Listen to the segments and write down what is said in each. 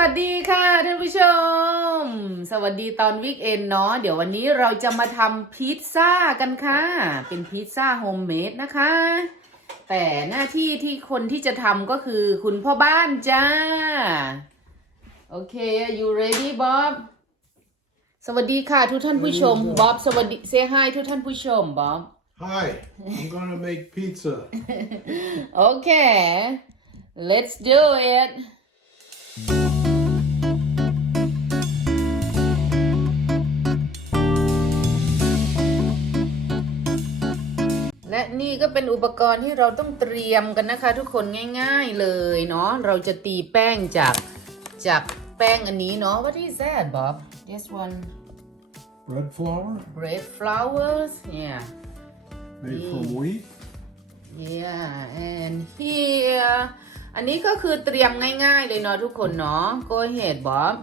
วัสดีค่ะท่านผู้ชม สวัสดีตอนวิกเอนเนาะเดี๋ยววันนี้เราจะมาทำพิซซ่ากันค่ะ เป็นพิซซ่าโฮมเมดนะคะ แต่หน้าที่ที่คนที่จะทำก็คือคุณพ่อบ้านจ้า โอเค are you ready Bob สวัสดีค่ะทุกท่านผู้ชม บ๊อบสวัสดี say hi ทุกท่านผู้ชม บ๊อบ Hi, I'm gonna make pizza. Okay, let's do it. ก็เป็นอุปกรณ์ที่เราต้องเตรียมกันนะคะ ทุกคนง่ายๆเลยเนาะเราจะตีแป้งจากจากแป้งอันนี้เนาะ What is that Bob This one Bread flour bread flours yeah made from wheat. Yeah and here อันนี้ก็คือเตรียมง่ายๆเลยเนาะทุกคนเนาะ Go ahead Bob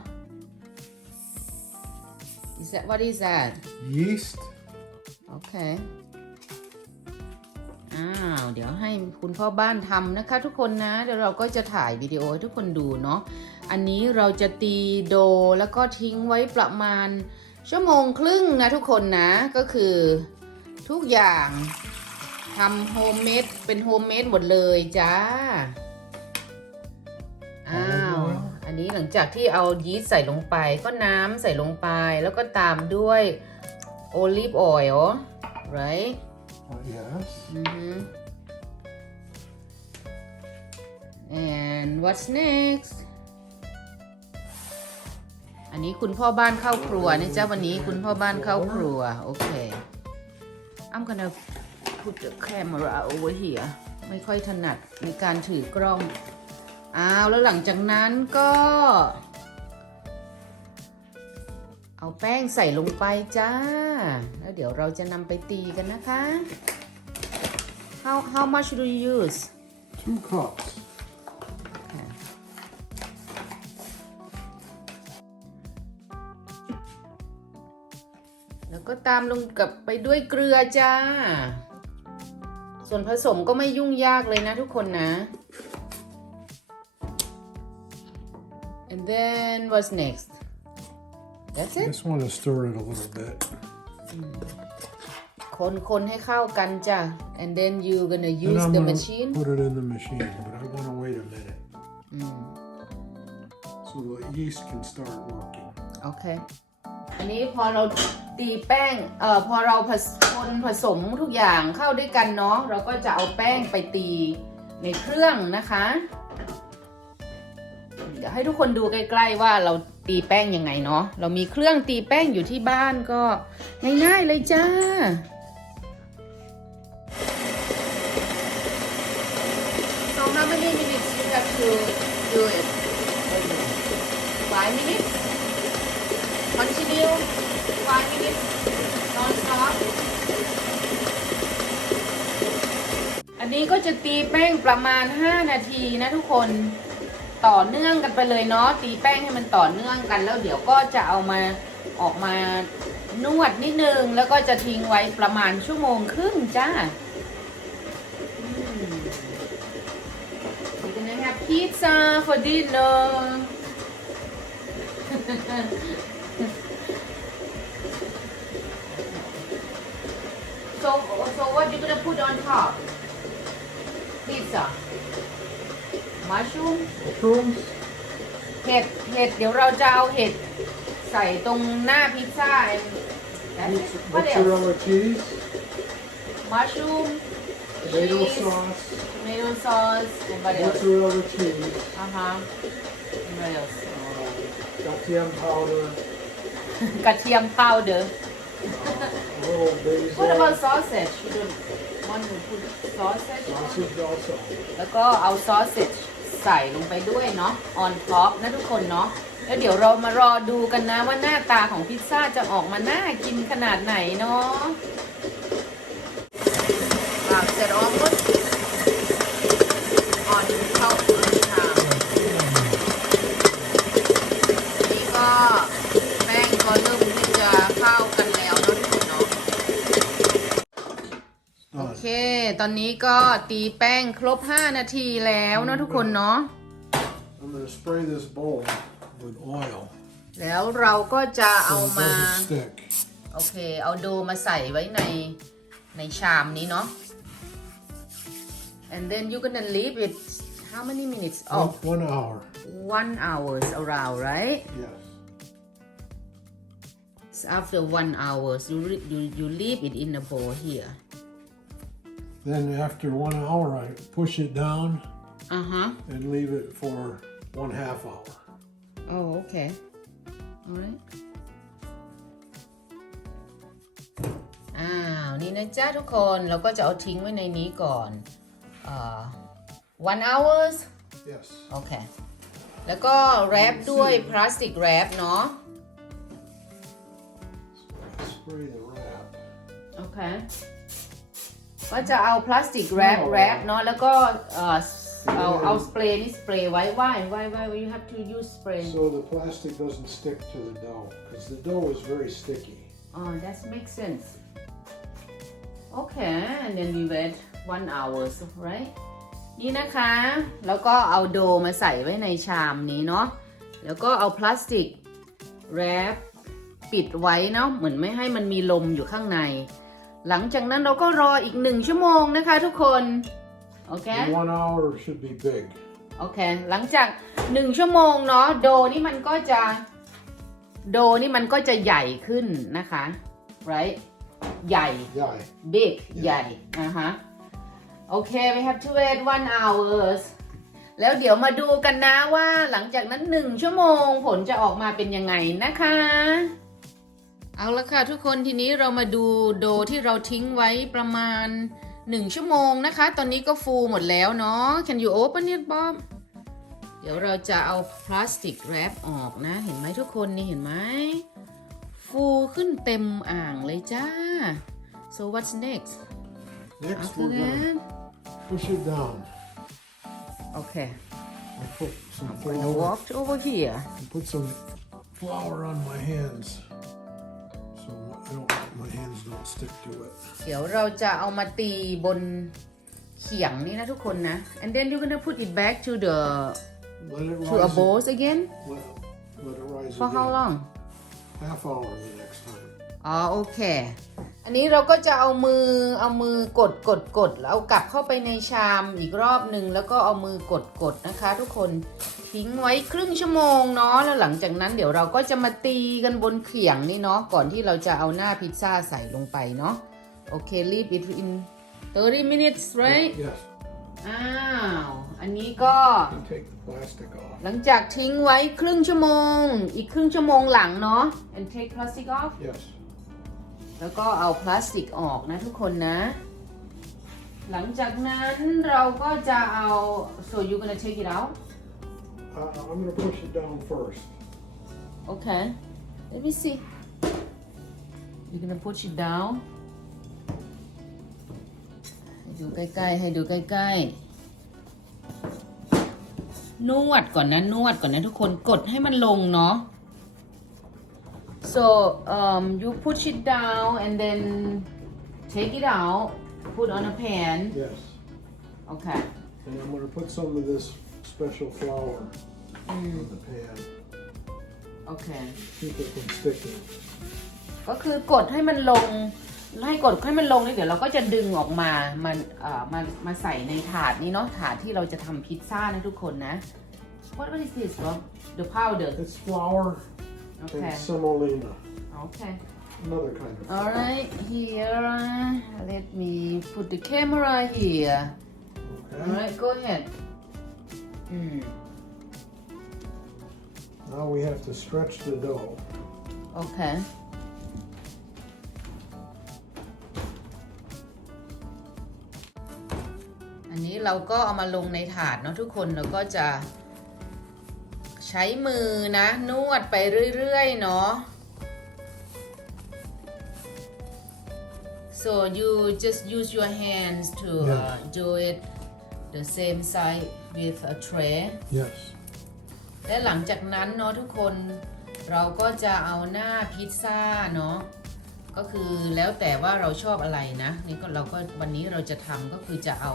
Is that what is that Yeast. โอ เคอ้าวเดี๋ยวให้คุณพ่อบ้านทำนะคะ ทุกคนนะเดี๋ยวเราก็จะถ่ายวิดีโอให้ทุกคนดูเนาะอันนี้เราจะตีโดแล้วก็ทิ้งไว้ประมาณ ชั่วโมงครึ่งนะทุกคนนะก็คือทุกอย่างทำโฮมเมดเป็นโฮมเมดหมดเลยจ้าอ้าวอันนี้หลังจากที่เอายีสต์ใส่ลงไปก็น้ำใส่ลงไปแล้วก็ตามด้วย olive oil right Uh, yes. mm-hmm. And what's next อันนี้คุณพ่อบ้านเข้าครัวนะจ๊ะวันนี้คุณพ่อบ้านเข้าครัว โอเค I'm gonna put the camera over here ไม่ค่อยถนัดในการถือกล้องอ้าวแล้วหลังจากนั้นก็ เอาแป้งใส่ลงไปจ้า แล้วเดี๋ยวเราจะนำไปตีกันนะคะ How how much do you use Two cups. แล้วก็ตามลงกับไปด้วยเกลือจ้า ส่วนผสมก็ไม่ยุ่งยากเลยนะทุกคนนะ and then what's next that's it Just want to stir it a little bit. คนคนให้เข้ากันจ้ะ and then you gonna Then use I'm the gonna machine put it in the machine, but I want to wait a minute อืม so the yeast can start working. โอันนี้พอเราตีแป้งเอ่อพอเราผสคนผสมทุกอย่างเข้าด้วยกันเนาะเราก็จะเอาแป้งไปตีในเครื่องนะคะ เดี๋ยวให้ทุกคนดูใกล้ ๆ ว่าเราตีแป้งยังไงเนาะเรามีเครื่องตีแป้งอยู่ที่บ้านก็ง่ายๆเลยจ้า So how many minutes you have to do it? อันนี้ก็จะตีแป้งประมาณ 5 นาทีนะทุกคนต่อเนื่องกันไปเลยเนาะตีแป้งให้มันต่อเนื่องกันแล้วเดี๋ยวก็จะเอามาออกมานวดนิดนึง แล้วก็จะทิ้งไว้ประมาณชั่วโมงครึ่งจ้า We're gonna have pizza for dinner So, so what you gonna put on top? Pizza. Mushroom. Mushrooms? เห็ด เห็ด เดี๋ยวเราจะเอาเห็ดใส่ตรงหน้าพิซซ่า and that's it. What else? Mozzarella cheese? Mushroom, Tomato cheese, sauce? tomato sauce, and what else? Mozzarella cheese? Uh-huh. And what else? Uh, Gatium powder? กระเทียม powder. Uh, a little basil? What about sausage? You don't want to put sausage? on? Sausage also. แล้วก็เอาซอสเสร็จใส่ลงไปด้วยเนาะ on top นะทุกคนเนาะ แล้วเดี๋ยวเรามารอดูกันนะว่าหน้าตาของพิซซ่าจะออกมาน่ากินขนาดไหนเนาะอ่าเสร็จออกหมด on top on top นี่ก็แป้งก็เริ่มที่จะเข้ากันแล้วเนาะทุกคนเนาะ โอ Done. เค ตอนนี้ก็ตีแป้งครบ 5 นาทีแล้วเนาะทุกคนเนาะ I'm gonna spray this bowl with oil. แล้วเราก็จะเอา So it มา doesn't stick. โอเค เอาโดมาใส่ไว้ในในชามนี้เนาะ and then you gonna leave it how many minutes One, oh one hour. one hours around right Yes. so after one hours you re- you you leave it in a bowl here Then after one hour, I push it down อ่าฮะ and leave it for one half hour. oh okay alright อ้าว นี่นะจ๊ะทุกคนเราก็จะเอาทิ้งไว้ในนี้ก่อนอ่า one hours Yes. โอเค แล้วก็แรปด้วยพลาสติกแรปเนาะ So I spray the wrap. โอเค ก็จะเอาพลาสติกแรปแรปเนาะแล้วก็เอ่อเอาเอาสเปรย์นี่สเปรย์ไว้ why why why you have to use spray So the plastic doesn't stick to the dough because the dough is very sticky. oh that makes sense okay and then we wait one hours right นี่นะคะ แล้วก็เอาโดมาใส่ไว้ในชามนี้เนาะแล้วก็เอาพลาสติกแรปปิดไว้เนาะเหมือนไม่ให้มันมีลมอยู่ข้างใน หลังจากนั้นเราก็รออีกหนึ่งชั่วโมงนะคะทุกคน โอเค The one hour should be big. โอเค หลังจากหนึ่งชั่วโมงเนาะ โดนี่มันก็จะ โดนี่มันก็จะใหญ่ขึ้นนะคะ right ใหญ่ Yeah. big ใหญ่นะฮะโอเค we have to wait one hours แล้วเดี๋ยวมาดูกันนะว่าหลังจากนั้นหนึ่งชั่วโมงผลจะออกมาเป็นยังไงนะคะ เอาละค่ะทุกคนทีนี้เรามาดูโดที่เราทิ้งไว้ประมาณ 1 ชั่วโมงนะคะ ตอนนี้ก็ฟูหมดแล้วเนาะ Can you open it Bob เดี๋ยวเราจะเอาพลาสติกแรปออกนะ เห็นไหมทุกคนนี่เห็นไหมฟูขึ้นเต็มอ่างเลยจ้า so what's next Next, after we're gonna that push it down. okay I put some I flour. walked over here and Put some flour on my hands, stick to it. เดี๋ยวเราจะเอามาตีบนเขียงนี่นะทุกคนนะ and then you're gonna put it back to the Let it to a rise. bowl again Let, let it rise for how again. long Half hour the next time. อ๋อโอเค อันนี้เราก็จะเอามือเอามือกดกดกดแล้วเอากลับเข้าไปในชามอีกรอบหนึ่งแล้วก็เอามือกดกดนะคะ ทุกคนทิ้งไว้ครึ่งชั่วโมงเนาะแล้วหลังจากนั้นเดี๋ยวเราก็จะมาตีกันบนเขียงนี่เนาะก่อนที่เราจะเอาหน้าพิซซ่าใส่ลงไปเนาะโอเค leave it in 30 minutes right Yes. อ้าวอันนี้ก็ You take the plastic off. หลังจากทิ้งไว้ครึ่งชั่วโมง อีกครึ่งชั่วโมงหลังเนาะ and take plastic off Yes. แล้วก็เอาพลาสติกออกนะทุกคนนะ หลังจากนั้นเราก็จะเอา so you gonna take it out Uh, I'm gonna push it down first. okay let me see you gonna push it down ให้ดูใกล้ๆให้ดูใกล้ๆ นวดก่อนนะนวดก่อนนะทุกคนกดให้มันลงเนาะ so um you push it down and then take it out put on a pan Yes. okay And I'm gonna put some of this special flour Mm. in the pan. okay Keep it from sticking. ก็คือกดให้มันลงให้กดให้มันลงนี่เดี๋ยวเราก็จะดึงออกมามันเอ่อมามาใส่ในถาดนี้เนาะถาดที่เราจะทำพิซซ่านะทุกคนนะ What what is this Rob the powder It's flour okay and semolina, okay another kind of. all right here let me put the camera here all Okay. right go ahead อืม Now we have to stretch the dough. โอเคอันนี้เราก็เอามาลงในถาดเนาะทุกคนแล้วก็จะใช้มือนะ นวดไปเรื่อยๆ เนาะ so you just use your hands to uh, do it the same side with a tray Yes. และหลังจากนั้นเนาะทุกคนเราก็จะเอาหน้าพิซซ่าเนาะก็คือแล้วแต่ว่าเราชอบอะไรนะนี่ก็เราก็วันนี้เราจะทำก็คือจะเอา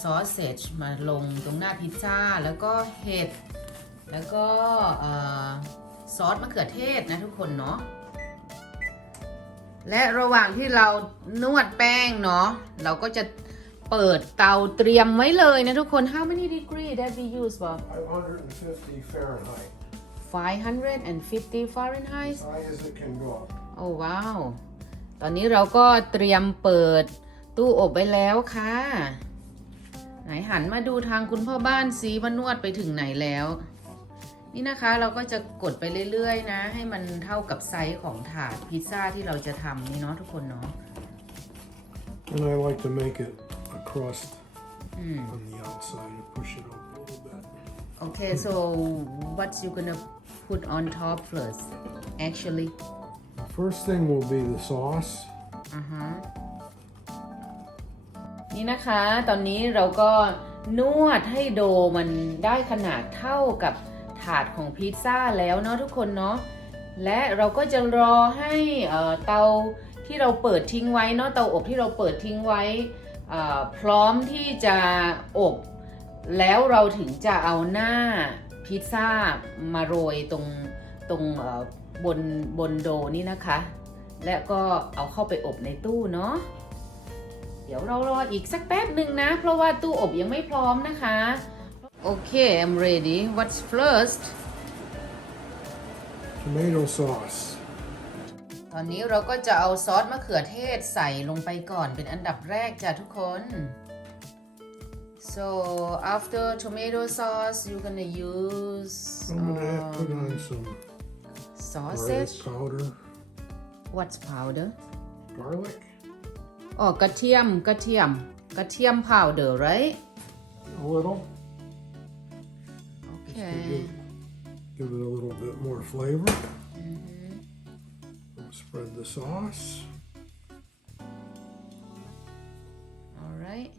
ซอสเซจมาลงตรงหน้าพิซซ่าแล้วก็เห็ด แล้วก็เอ่อซอสมะเขือเทศนะทุกคนเนาะและระหว่างที่เรานวดแป้งเนาะเราก็จะเปิดเตาเตรียมไว้เลยนะทุกคน how many degree that we use Bob 550 Fahrenheit. 550 Fahrenheit As high as it can go. โอ้ว้าว ตอนนี้เราก็เตรียมเปิดตู้อบไว้แล้วค่ะ ไหนหันมาดูทางคุณพ่อบ้านซีว่านวดไปถึงไหนแล้ว นี่นะคะเราก็จะกดไปเรื่อยๆนะ ให้มันเท่ากับไซส์ของถาดพิซซ่าที่เราจะทำนี่เนาะทุกคนเนาะ And I like to make it a crust อืม on the outside and push it up a little bit. Okay, so what you gonna put on top first? Actually, The first thing will be the sauce. อ่าฮะนี่นะคะ ตอนนี้เราก็นวดให้โดมันได้ขนาดเท่ากับ ถาดของพิซซ่าแล้วเนาะทุกคนเนาะและเราก็จะรอให้เอ่อเตาที่เราเปิดทิ้งไว้เนาะเตาอบที่เราเปิดทิ้งไว้พร้อมที่จะอบ แล้วเราถึงจะเอาหน้าพิซซ่ามาโรยตรงตรงบนบนโดนี่นะคะ และก็เอาเข้าไปอบในตู้เนาะเดี๋ยวเรารออีกสักแป๊บหนึ่งนะ เพราะว่าตู้อบยังไม่พร้อมนะคะ โอเค I'm ready what's first Tomato sauce. ตอนนี้เราก็จะเอาซอสมะเขือเทศใส่ลงไปก่อนเป็นอันดับแรกจ้ะทุกคน so after tomato sauce you're gonna use I'm gonna have put um, on some sausage garlic powder. what's powder Garlic? อ๋อกระเทียมกระเทียมกระเทียม powder right A little. Just to okay give, give it a little bit more flavor. Spread the sauce. all right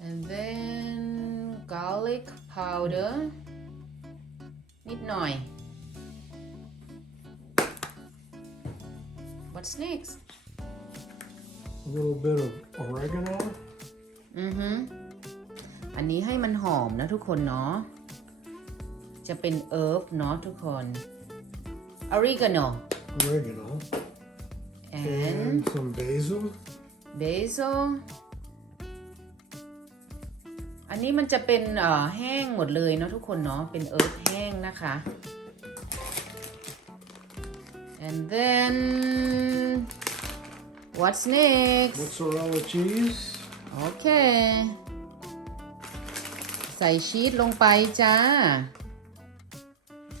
and then garlic powder นิดหน่อย what's next A little bit of oregano. อื อฮึอันนี้ให้มันหอมนะทุกคนเนาะ จะเป็นเอิร์บเนาะทุกคน oregano Oregano. and And some basil. basil อันนี้มันจะเป็นเอ่อแห้งหมดเลยเนาะทุกคนเนาะ เป็นเอิร์บแห้งนะคะ and then what's next Mozzarella cheese. โอเคใส่ชีสลงไปจ้า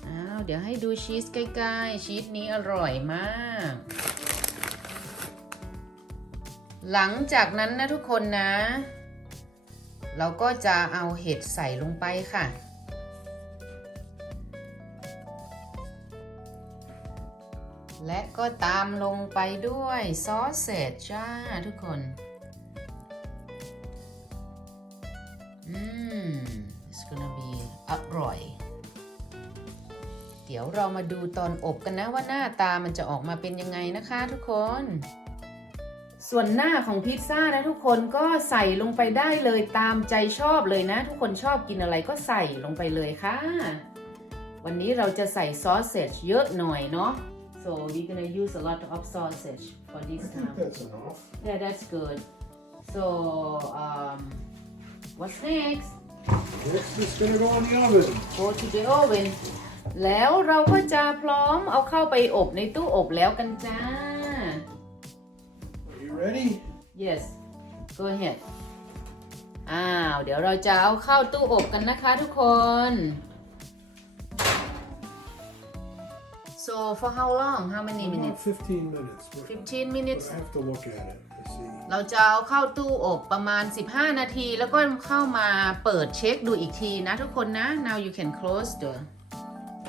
อ้าวเดี๋ยวให้ดูชีสใกล้ๆ ชีสนี้อร่อยมาก หลังจากนั้นนะทุกคนนะ เราก็จะเอาเห็ดใส่ลงไปค่ะและก็ตามลงไปด้วยซอสเสร็จจ้าทุกคน อร่อย เดี๋ยวเรามาดูตอนอบกันนะว่าหน้าตามันจะออกมาเป็นยังไงนะคะทุกคน ส่วนหน้าของพิซซ่านะทุกคนก็ใส่ลงไปได้เลยตามใจชอบเลยนะ ทุกคนชอบกินอะไรก็ใส่ลงไปเลยค่ะ วันนี้เราจะใส่ซอสเซจเยอะหน่อยเนาะ so we're gonna use a lot of sausage for I this think time that's enough. Yeah, that's good. So, um, what's next? Next, it's gonna go in the oven. Go to the oven. แล้วเราก็จะพร้อมเอาเข้าไปอบในตู้อบแล้วกันจ้า Are you ready? Yes, go ahead. อ้าว เดี๋ยวเราจะเอาเข้าตู้อบกันนะคะทุกคน So for how long? How many About minutes? 15 minutes. but 15 minutes. I have to look at it to see. เราจะเอาเข้าตู้อบประมาณ 15 นาที แล้วก็เข้ามาเปิดเช็คดูอีกทีนะทุกคนนะ now you can close the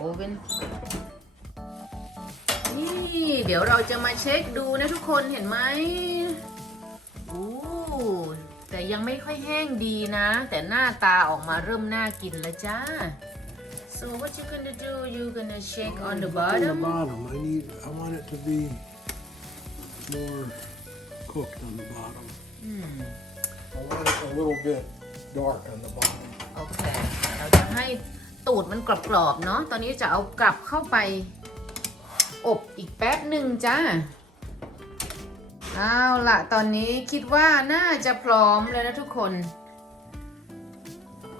oven นี่เดี๋ยวเราจะมาเช็คดูนะทุกคนเห็นไหมอู้แต่ยังไม่ค่อยแห้งดีนะ แต่หน้าตาออกมาเริ่มน่ากินแล้วจ้า so what you gonna do you gonna shake on the Look On the bottom bottom. I need. I want it to be more cooked on the bottom. I want it a little bit dark on the bottom. okay ตูดมันกรอบๆ เนาะ ตอนนี้จะเอากลับเข้าไป อบอีกแป๊บหนึ่งจ้า เอาล่ะตอนนี้คิดว่าน่าจะพร้อมแล้วนะทุกคน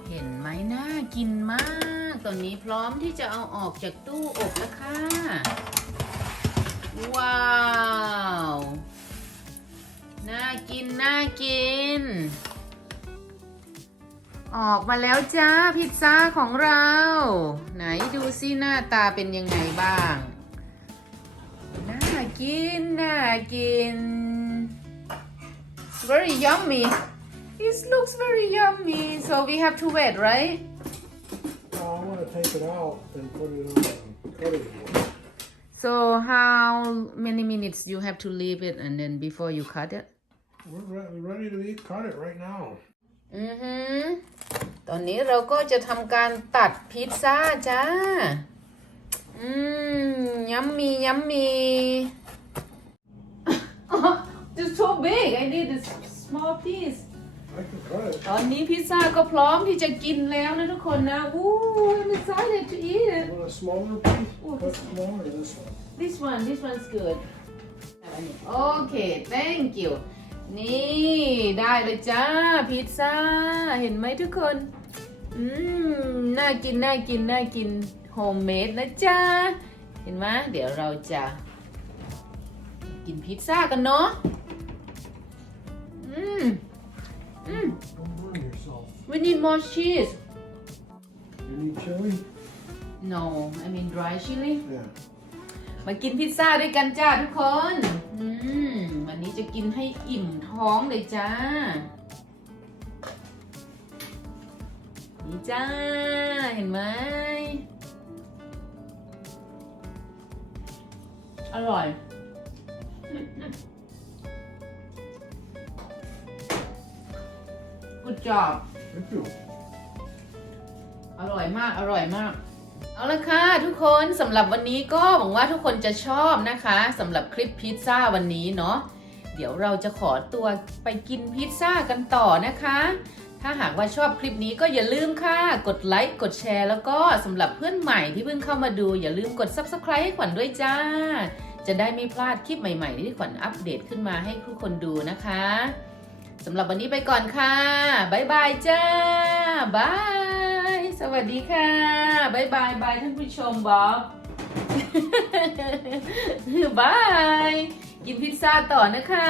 เห็นไหมน่ากินมาก ตอนนี้พร้อมที่จะเอาออกจากตู้อบแล้วค่ะ ว้าว น่ากิน น่ากิน ออกมาแล้วจ้าพิซซ่าของเรา ไหนดูซิหน้าตาเป็นยังไงบ้าง น่ากิน น่ากิน very yummy it looks very yummy so we have to wait right Now I want to take it out and put it on the cutting board. so how many minutes you have to leave it and then before you cut it We're re- we're ready to eat. Cut it right now. อือหือตอนนี้เราก็จะทำการตัดพิซซ่าจ้า อืมยัมมียัมมี just so big I need a small piece I can cut it. ตอนนี้พิซซ่าก็พร้อมที่จะกินแล้วนะทุกคนนะอู้ I'm excited to eat it You want a smaller piece? Oh, Cut smaller or this one? this one this one's good โอเค thank you นี่ได้เลยจ้าพิซซ่า เห็นไหมทุกคน อืม น่ากิน น่ากิน น่ากินโฮมเมดนะจ้า เห็นไหมเดี๋ยวเราจะ กินพิซซ่ากันเนาะอืม อืม Don't burn yourself. we need more cheese You need chili? no I mean dry chili Yeah. มากินพิซซ่าด้วยกันจ้าทุกคน อืมวันนี้จะกินให้อิ่มท้องเลยจ้า นี่จ้า เห็นไหม อร่อย Good job Thank you. อร่อยมาก อร่อยมาก เอาละค่ะทุกคนสำหรับวันนี้ก็หวังว่าทุกคนจะชอบนะคะสำหรับคลิปพิซซ่าวันนี้เนาะเดี๋ยวเราจะขอตัวไปกินพิซซ่ากันต่อนะคะ ถ้าหากว่าชอบคลิปนี้ก็อย่าลืมค่ะ กดไลค์กดแชร์ แล้วก็สำหรับเพื่อนใหม่ที่เพิ่งเข้ามาดู อย่าลืมกด Subscribe ให้ขวัญด้วยจ้า จะได้ไม่พลาดคลิปใหม่ๆ ที่ขวัญอัปเดตขึ้นมาให้ทุกคนดูนะคะสำหรับวันนี้ไปก่อนค่ะบ๊ายบายจ้าบาย สวัสดีค่ะบายบายบายท่านผู้ชมบ๊อบบาย กินพิซซ่าต่อนะคะ